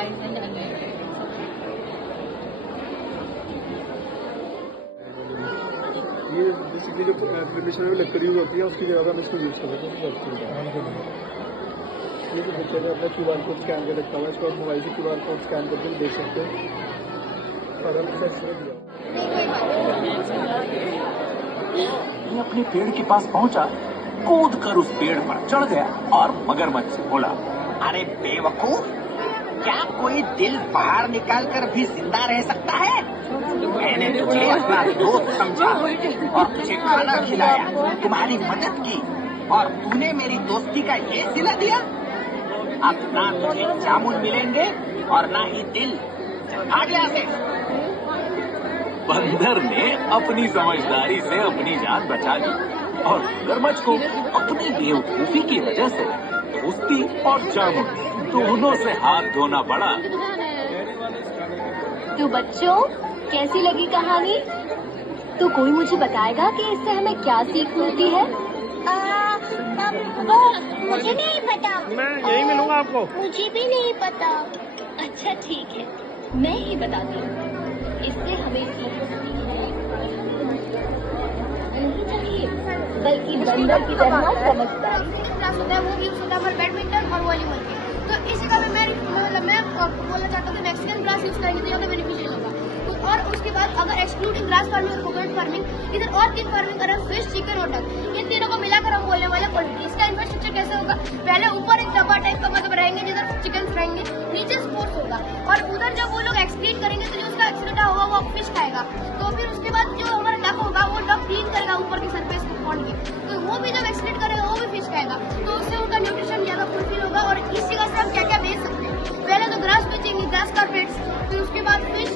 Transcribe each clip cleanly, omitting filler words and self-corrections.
size and unlimited. ये basically जो preparation में लकड़ी होती है उसकी जगह हम इसको यूज़ करते हैं। ये जो बच्चे ने अपना QR कोड स्कैन कर रखा हुआ है, इसको आप मोबाइल से QR कोड स्कैन करके भी देख सकते हैं। और हम इसे ये अपने पेड़ के पास पहुंचा, कूद कर उस पेड़ पर चढ़ गया और मगरमच्छ से बोला, अरे बेवकूफ, क्या कोई दिल बाहर निकाल कर भी जिंदा रह सकता है? मैंने तुझे अपना दोस्त समझा और तुझे खाना खिलाया, तुम्हारी मदद की, और तूने मेरी दोस्ती का ये सिला दिया? अब ना तुझे जामुन मिलेंगे और ना ही दिल। भाग यहाँ से। बंदर ने अपनी समझदारी से अपनी जान बचा ली और मगरमच्छ को अपनी बेवकूफी की वजह से दोस्ती और जामुन दोनों से हाथ धोना पड़ा। तो बच्चों, कैसी लगी कहानी? तो कोई मुझे बताएगा कि इससे हमें क्या सीख मिलती है? वो मुझे नहीं पता। मैं यही मिलूंगा आपको। मुझे भी नहीं पता। अच्छा ठीक है, मैं ही बताती हूँ। इससे हमें सीख मिलती है नहीं चाहिए, बल्कि बंदर की तरह समझदारी। क्लास होता है वो भी होता है बैडमिंटन और वॉलीबॉल की। तो इस जगह पे मैं बोलना चाहता हूँ कि मैक्सिमम ग्रास यूज करेंगे तो ज़्यादा बेनिफिशियल होगा। और उसके बाद अगर एक्सक्लूडिंग ग्रास फार्मिंग और कोकोनट फार्मिंग, इधर और 3 फार्मिंग करें, फिश, चिकन और डक, इन तीनों को मिलाकर हम बोलने वाले पोल्ट्री। इसका इंफ्रास्ट्रक्चर कैसे होगा? पहले ऊपर एक डब्बा टाइप का मतलब रहेंगे जिधर चिकन रहेंगे, नीचे स्पोर्ट्स होगा, और उधर जब वो लोग एक्सक्रीट करेंगे तो जो उसका एक्सक्रीटा होगा वो फिश खाएगा। तो फिर उसके बाद जो हमारा डक होगा वो डक क्लीन करेगा ऊपर की सरफेस को पॉन्ड की, तो वो भी जब एक्सक्रीट करेगा वो भी फिश खाएगा। तो उससे उनका न्यूट्रिशन ज्यादा फुलफिल होगा। और इस जगह से हम क्या क्या बेच सकते हैं? पहले तो ग्रास बेचेंगे, ग्रास कार्पेट्स, फिर उसके बाद फिश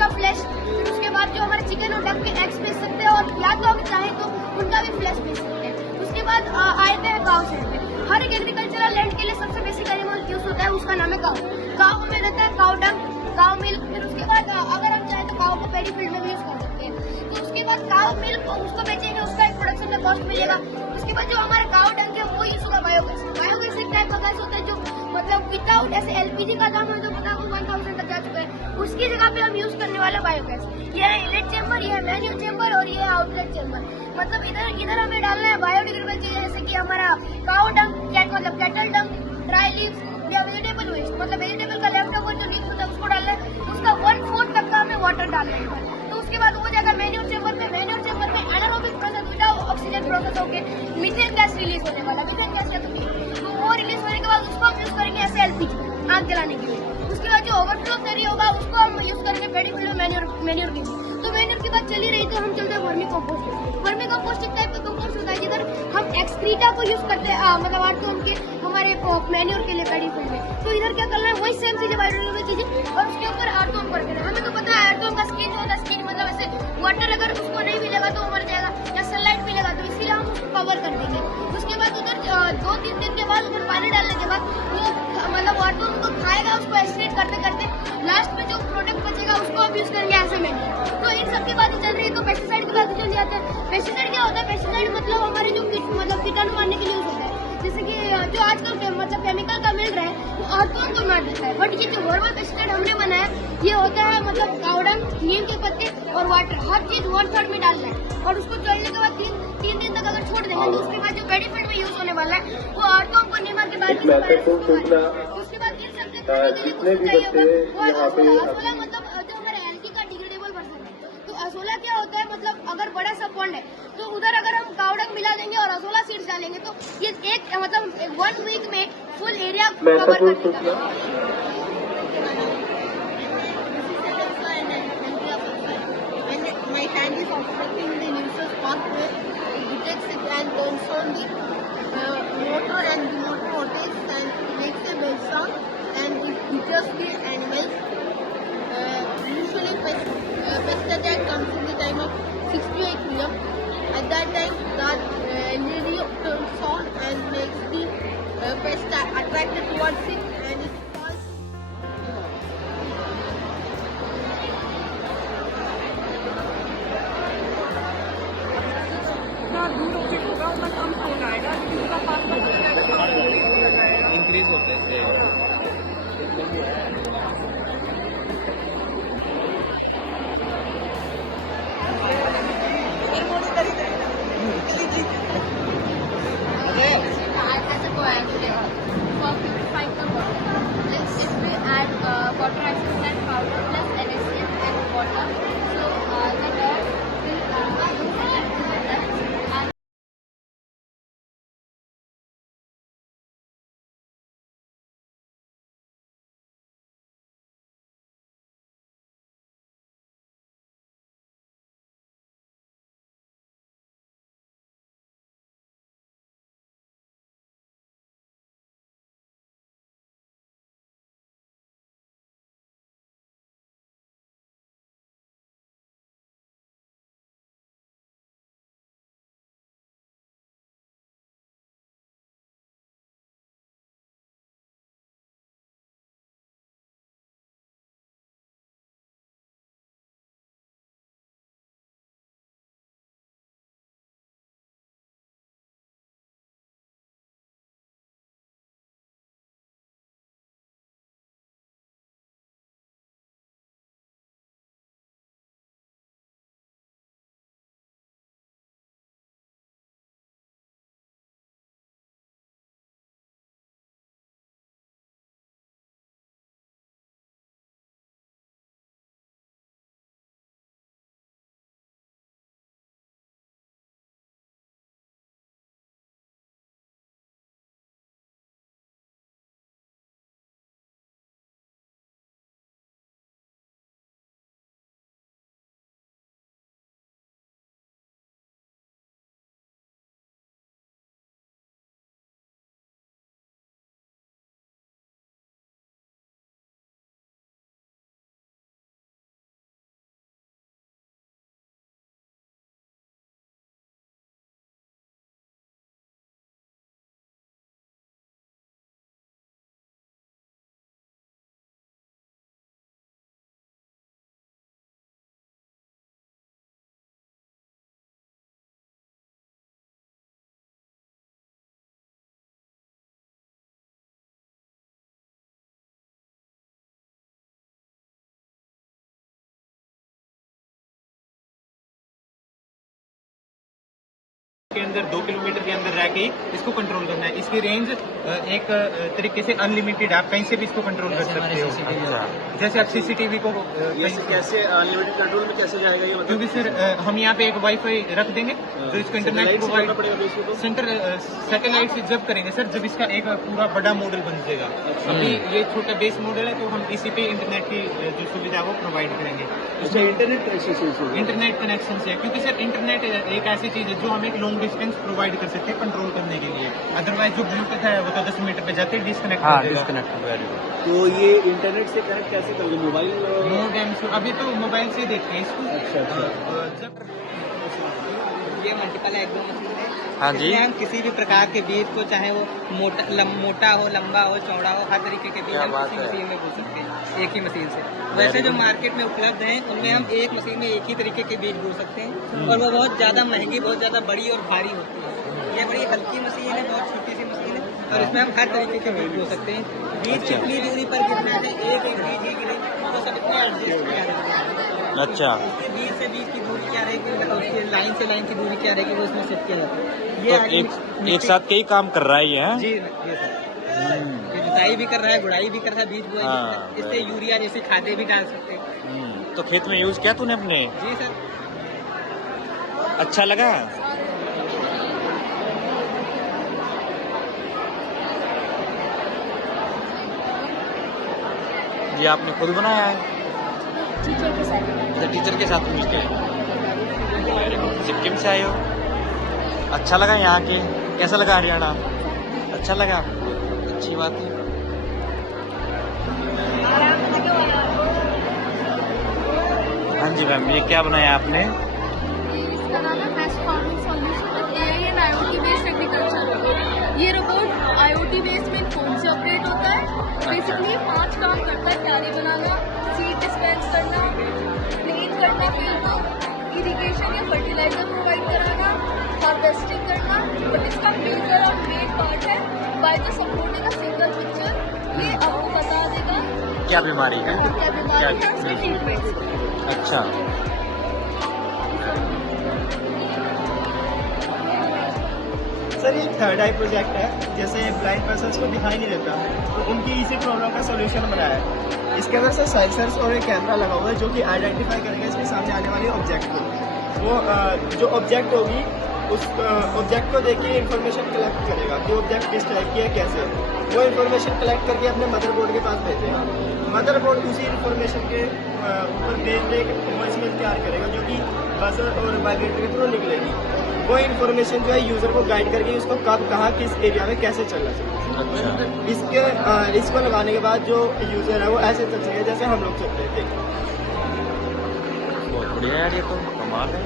का फ्लैश, फिर उसके बाद जो हमारे चिकन और डक के एग्स बेच सकते हैं, और या तो हम चाहें तो उनका भी फ्लैश बेच सकते हैं। उसके बाद आते हैं काउ साइड पे। हर एक एग्रीकल्चरल लैंड के लिए सबसे बेसिक एनिमल यूज होता है, उसका नाम है काउ। काउ में रहता है काउ डंग, काउ मिल्क। फिर उसके बाद अगर हम चाहें तो काउ को पेडी फील्ड में भी यूज कर सकते हैं। तो उसके बाद काउ मिल्क उसको बेचेंगे, उसका एक प्रोडक्शन का कॉस्ट मिलेगा। उसके बाद जो हमारे काउ डंग है वो यूज होगा बायोगैस। बायोगैस एक टाइप का गैस होता है जो मतलब विदाउट, ऐसे LPG का दाम है जो पता 1000 तक जा चुका है, उसकी जगह पे हम यूज करने वाला बायोगैस। ये है इनलेट चेम्बर, ये है मैन्यूर चेम्बर और ये है आउटलेट चेम्बर। मतलब इधर हमें डालना है बायोडिग्रेडेबल चीजें, जैसे कि हमारा काउ डंग, मतलब कैटल डंग, ड्राई लीव्स या वेजिटेबल वेस्ट, मतलब वेजिटेबल का लेफ्ट ओवर जो लीव होता है उसको डालना है। उसका 1/4 तक का हमें वाटर डालना है। तो उसके बाद वो जाएगा मैन्यूर चेम्बर में। मैन्यूर चेम्बर में anaerobic process without oxygen process होकर मीथेन गैस रिलीज होने वाला। मीथेन गैस क्या? तो वो रिलीज होने के बाद उसको हम यूज करेंगे ऐसे LPG आग जलाने के लिए। उसके बाद जो ओवरफ्लो थ्योरी होगा उसको हम यूज करेंगे पेडी फील्ड में मैन्यूर की। तो मैन्यूर की बात चली रही तो हम चलते हैं वर्मी कंपोस्ट। वर्मी कंपोस्ट एक टाइप का कंपोस्ट होता है जिधर हम एक्सक्रीटा को यूज करते हैं, मतलब आर्थोम के हमारे मैन्यूर के लिए पेडी फील्ड में। तो इधर क्या करना है? वही सेम चीजें बायोडिग्रेडेबल चीजें, और उसके ऊपर आर्थोम कर देना। हमें तो पता है आर्थोम का स्किन जो होता है, स्किन मतलब ऐसे वाटर अगर उसको नहीं मिलेगा तो वो मर जाएगा, या सनलाइट मिलेगा तो इसीलिए हम उसको कवर कर देंगे। उसके बाद उधर 2-3 दिन के बाद उधर पानी डालने के बाद वो मतलब आर्थोम को खाएगा, उसको एक्सक्रीट करते करते लास्ट में जो प्रोडक्ट बचेगा उसको हम यूज करेंगे ऐसे मैन्यूर। तो इन सबकी बातें चल रही है। तो पेस्टिसाइड की बातें चल जाते हैं। पेस्टिसाइड क्या होता है? पेस्टिसाइड मतलब हमारे जो मतलब कीटाणु मारने के लिए यूज होता है। जैसे कि जो आजकल मतलब केमिकल का मिल रहा है वो आर्थोम को मार देता है, बट ये जो वर्बल पेस्टिसाइड हमने बनाया ये होता है मतलब काउ डंग, नीम के पत्ते और वाटर, हर चीज 1/3 में डालना है। और उसको चढ़ने के बाद 3 दिन तक अगर छोड़ देंगे तो उसके बाद जो पेडी फील्ड में यूज होने वाला है वो आर्थोम को नीमा के बाद उसके बाद इन सब्जेक्ट जितने भी बच्चे यहाँ पे मतलब जो हमारे एल्गी का डिग्रेडेबल वर्जन है। तो अजोला क्या होता है? मतलब अगर बड़ा सा पॉन्ड है तो उधर अगर हम काउ डंग मिला देंगे और अजोला सीड्स डालेंगे तो ये एक मतलब 1 वीक में फुल एरिया कवर कर देगा। My hand is obstructing the nuisance pathway, it detects it and turns on the motor and the motor rotates and makes a bell sound and it deters the animals. Usually pest attack comes in the time of 6 to 8 p.m. At that time the LED turns on and makes the pest attracted towards it and it falls. Increase होते हैं। add water isocyanates powder plus NaCl and water. So the dog will and के अंदर 2 kilometre के अंदर रह के इसको control करना है। इसकी रेंज एक तरीके से अनलिमिटेड, आप कहीं से भी इसको कंट्रोल कर सकते हो। जैसे आप सीसीटीवी को कैसे अनलिमिटेड कंट्रोल में कैसे जाएगा ये? क्योंकि सर हम यहाँ पे एक वाईफाई रख देंगे जो इसको इंटरनेट प्रोवाइड सेंटर सैटेलाइट से जब करेंगे सर, जब इसका एक पूरा बड़ा मॉडल बन जाएगा। अभी ये छोटा बेस मॉडल है तो हम इसी पे इंटरनेट की जो सुविधा वो प्रोवाइड करेंगे। इंटरनेट कनेक्शन से, क्योंकि सर इंटरनेट एक ऐसी चीज है जो हम एक लॉन्ग डिस्टेंस प्रोवाइड कर सकते हैं कंट्रोल करने के लिए। अदरवाइज जो ब्लूटूथ है वो तो 10 मीटर पे जाते डिस्कनेक्ट हो जाएगा। तो ये इंटरनेट से कनेक्ट कैसे करोगे? मोबाइल अभी तो मोबाइल से देखते हैं इसको। जब ये मल्टीपल एग्रो मशीन है। हाँ जी। इसमें हम किसी भी प्रकार के बीज को, चाहे वो मोटा हो, लंबा हो, चौड़ा हो, हर तरीके के बीज हम इसी मशीन में बो सकते हैं, एक ही मशीन से। वैसे जो मार्केट में उपलब्ध हैं उनमें हम एक मशीन में एक ही तरीके के बीज बो सकते हैं और वो बहुत ज्यादा महंगी, बहुत ज्यादा बड़ी और भारी होती है। ये बड़ी हल्की मशीन है, बहुत छोटी सी मशीन है और इसमें हम हर तरीके के बीज बो सकते हैं। बीज कितनी दूरी पर गिरना है, एक बीज ही गिरे तो सब इतना एडजस्ट किया जाता है। अच्छा, उसके बीज से बीज की दूरी क्या रहेगी, उसके लाइन से लाइन की दूरी क्या रहेगी, वो इसमें सेट किया जाता है। ये तो एक साथ कई काम कर रहा है ये, हैं? जी ये सर, ये जुताई भी कर रहा है, गुड़ाई भी कर रहा है, बीज बुआई भी कर रहा है। इससे यूरिया जैसी खादें भी डाल सकते हैं। तो खेत में यूज किया तूने अपने? जी सर। अच्छा लगा? ये आपने खुद बनाया है? टीचर के साथ। टीचर के साथ मिलकर? सिक्किम से आए हो? अच्छा लगा यहाँ के? कैसा लगा हरियाणा? अच्छा लगा? अच्छी बात है। हाँ जी मैम, ये क्या बनाया आपने? इसका नाम है best farming solution AI and IoT based agriculture. ये रोबोट IoT बेस्ड में फोन से ऑपरेट होता है। बेसिकली 5 काम करता है: क्यारी बनाना, सीड डिस्पेंस करना, क्लीन करना फील्ड को, इरिगेशन या फर्टिलाइजर प्रोवाइड कराना, हार्वेस्टिंग करना। बट इसका मेजर और मेन पार्ट है by the supporting a single picture. ये आपको बता देगा क्या बीमारी है? क्या बीमारी है, उसमें ट्रीटमेंट। अच्छा, सर ये थर्ड आई प्रोजेक्ट है, जैसे ब्लाइंड पर्सन्स को दिखाई नहीं देता तो उनकी इसी प्रॉब्लम का सोल्यूशन बनाया है। इसके अंदर से सेंसर्स और एक कैमरा लगा हुआ है जो कि आइडेंटिफाई करेगा इसके सामने आने वाले ऑब्जेक्ट को। वो जो ऑब्जेक्ट होगी उस ऑब्जेक्ट को देख के इन्फॉर्मेशन कलेक्ट करेगा कि ऑब्जेक्ट किस टाइप की है, कैसे। वो इन्फॉर्मेशन कलेक्ट करके अपने मदरबोर्ड के पास भेजेगा। मदरबोर्ड उसी इन्फॉर्मेशन के ऊपर बेस्ड एक वॉइस मेल तैयार करेगा जो कि बजर और वाइब्रेटर के थ्रू निकलेगी। वो इन्फॉर्मेशन जो है यूजर को गाइड करके उसको कब कहाँ किस एरिया में कैसे चलना चाहिए। इसको लगाने के बाद जो यूजर है वो ऐसे चल सके जैसे हम लोग चल रहे थे। बहुत बढ़िया यार, ये तो कमाल है।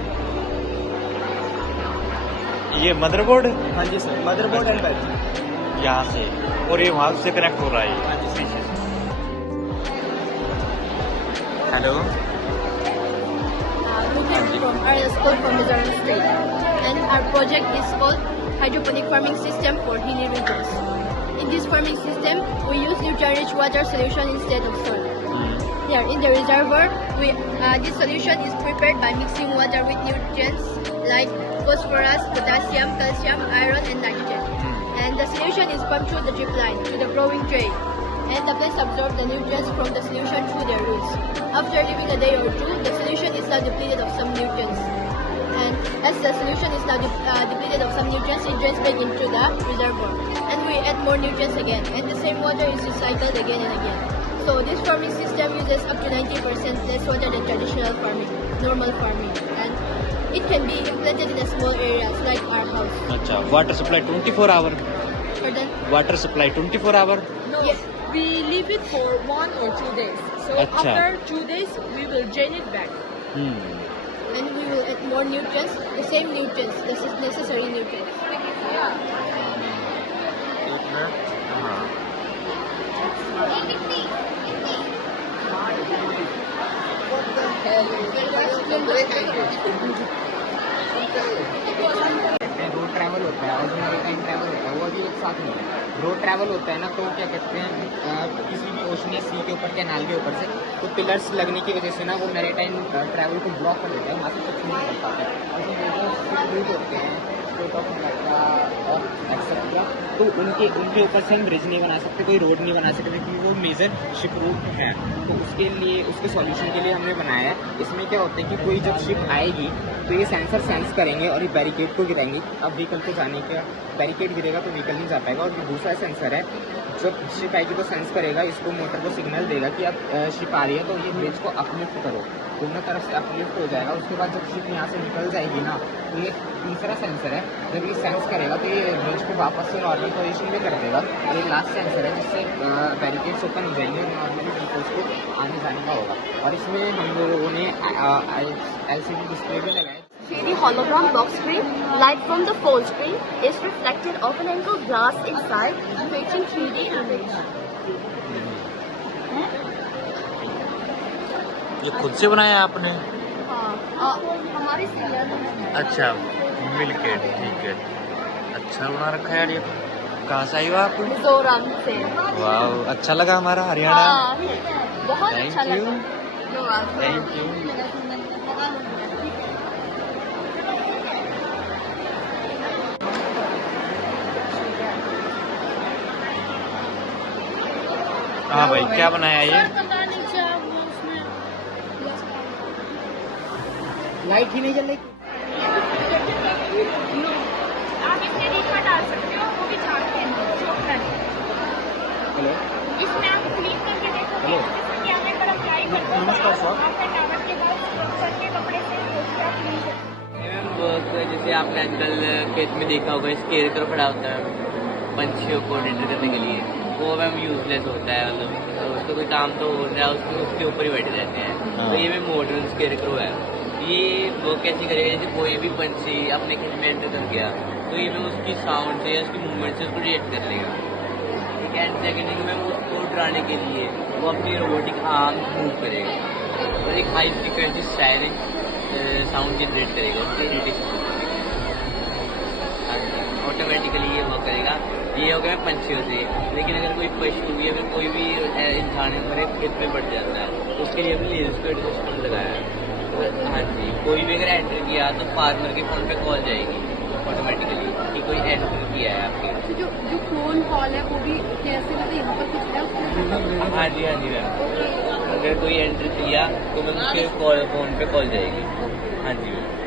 ये मदरबोर्ड? हाँ जी सर, मदरबोर्ड एंड बैटरी यहाँ से, और ये वहाँ से कनेक्ट हो रहा है। Hello, From our school from Mizoram State, and our project is called Hydroponic Farming System for hilly regions. In this farming system, we use nutrient-rich water solution instead of soil. Here in the reservoir, this solution is prepared by mixing water with nutrients like phosphorus, potassium, calcium, iron, and nitrogen. And the solution is pumped through the drip line to the growing tray, and the plants absorb the nutrients from the solution through their roots. After leaving a day or two, the solution is now depleted of some nutrients. And as the solution is now depleted of some nutrients, it drains back into the reservoir. And we add more nutrients again, and the same water is recycled again and again. So this farming system uses up to 90% less water than traditional farming, normal farming. And it can be implemented in a small areas like our house. अच्छा, water supply 24 hour? Pardon? Water supply 24 hour? No, Yes. we leave it for 1 or 2 days. So Acha. after 2 days, we will drain it back. And we will add more nutrients, the same nutrients, the necessary nutrients. एक minute, हाँ। Road travel होता है और जो time travel होता है वो अभी एक साथ नहीं है। रोड ट्रैवल होता है ना, तो क्या कहते हैं किसी भी ओशन या सी के ऊपर, कैनाल के ऊपर से तो पिलर्स लगने की वजह से ना वो मेरे टाइम ट्रैवल को ब्लॉक कर देता है, वहाँ से कुछ नहीं कर पाता है। रूट होते हैं स्टेट ऑफ अमेरिका और एक्सेट्रा, तो उनके ऊपर से हम ब्रिज नहीं बना सकते, कोई रोड नहीं बना सकते क्योंकि वो मेजर शिप रूट है। तो उसके लिए, उसके सॉल्यूशन के लिए हमने बनाया है। इसमें क्या होता है कि कोई जब शिप आएगी तो ये सेंसर सेंस करेंगे और ये बैरिकेड को गिराएंगे। अब व्हीकल को जाने का बैरिकेड गिरेगा तो व्हीकल नहीं जा पाएगा। और ये दूसरा सेंसर है, जब शिप आएगी तो सेंस करेगा, इसको मोटर को सिग्नल देगा कि अब शिप आ रही है तो ये ब्रिज को अपलिफ्ट करो, दोनों तरफ से अपलिफ्ट हो जाएगा। उसके बाद जब शिप यहाँ से निकल जाएगी ना तो ये तीसरा सेंसर है, जब ये सेंस करेगा तो ये ब्रिज को वापस से नॉर्मल पोजीशन में कर देगा। और ये लास्ट सेंसर है जिससे बैरिकेड्स ओपन हो जाएंगे और नॉर्मली व्हीकल्स को आने जाने का होगा। और इसमें हम लोगों ने LCD डिस्प्ले भी लगाया। 3D hologram block screen, light from the phone screen is reflected off an angled glass inside, creating 3D image. ये खुद से बनाया आपने? हाँ, हमारी सीनियर ने अच्छा, मिलके, ठीक है। अच्छा बना रखा है यार ये। कहाँ से आई हो आप? मिजोरम से। वाह, अच्छा लगा हमारा हरियाणा। हाँ, बहुत अच्छा Thank you. लगा। Thank you. हाँ भाई, क्या बनाया ये? लाइट ही नहीं जल रही। आप इसमें रीफा डाल सकते हो, वो भी झाड़ते हैं हेलो, इसमें आप क्लीन करके देखो हेलो। कैमरे पर अप्लाई करते हो। नमस्कार सर। आपका टावर के बाद के कपड़े से क्लीन करते वर्क जैसे आपने आजकल खेत में देखा होगा, स्केयर कर खड़ा होता है पंछियों को डिटेक्ट करने के लिए, वो मैम यूजलेस होता है, मतलब उसका कोई काम तो हो रहा है, उसके ऊपर ही बैठे रहते हैं। तो ये मैम मॉडर्न स्केयर करो है, ये वो कैसे करेगा, जैसे कोई भी पंछी अपने खेत में एंटर कर गया तो ये मैम उसकी साउंड से या उसकी मूवमेंट से उसको रिएक्ट कर लेगा। ठीक है, एंड सेकेंड मैम उसको डराने के लिए वो अपनी रोबोटिक आर्म मूव करेगा और एक high frequency siren sound generate करेगा, उससे इरिटेशन ऑटोमेटिकली ये वो करेगा। ये हो गया पंछियों से। लेकिन अगर कोई पशु या फिर कोई भी इंसान हमारे खेत में बढ़ जाता है तो उसके लिए हमने लेजर स्पीड सिस्टम लगाया है। तो हाँ जी, कोई भी अगर एंटर किया तो फार्मर के फ़ोन पे कॉल जाएगी ऑटोमेटिकली कि कोई एंटर किया है आपके। तो जो फोन कॉल है वो भी कैसे, मतलब यहाँ पर कुछ है? हाँ जी मैम, अगर कोई एंटर किया तो मैम उसके फोन पे कॉल जाएगी। हाँ जी मैम।